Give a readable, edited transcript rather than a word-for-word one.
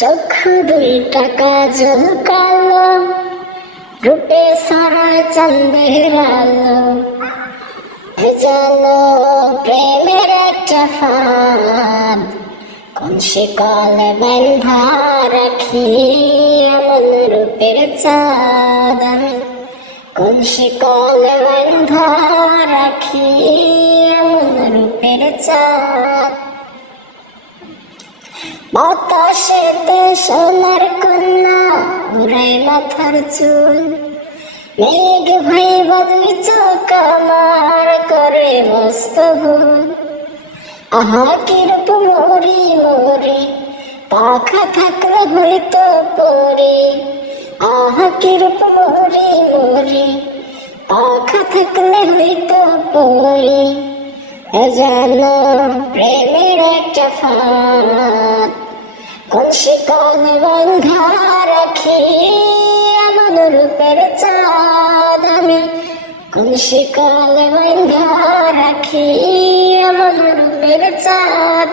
চক্ষু দুইটা কাজল কালো, রূপে সারায় চাঁদের আলো, ভেজালো প্রেমের একটা ফাঁদ। কোন শিকলে বাঁধা রাখি এমন রূপের চাঁদ আমি, কোন শিকলে বাঁধা রাখি এমন রূপের চাঁদ। বাতাসেতে সোনার কন্যা উড়ে মাথার চুল, মেঘ ভাই বদলি চোখ আমার করে মস্ত ভুল। আহা কি রূপ মরি মরি, পাখা থাকলে হইতো পরি। আহা কি রূপ মরি মরি, পাখা থাকলে হইতো পরি। জানো প্রেমের একটা ফাঁদ, কোন শিকলে বাঁধা রাখি এমন রূপের চাঁদ আমি, কোন শিকলে বাঁধা রাখি এমন রূপের চাঁদ।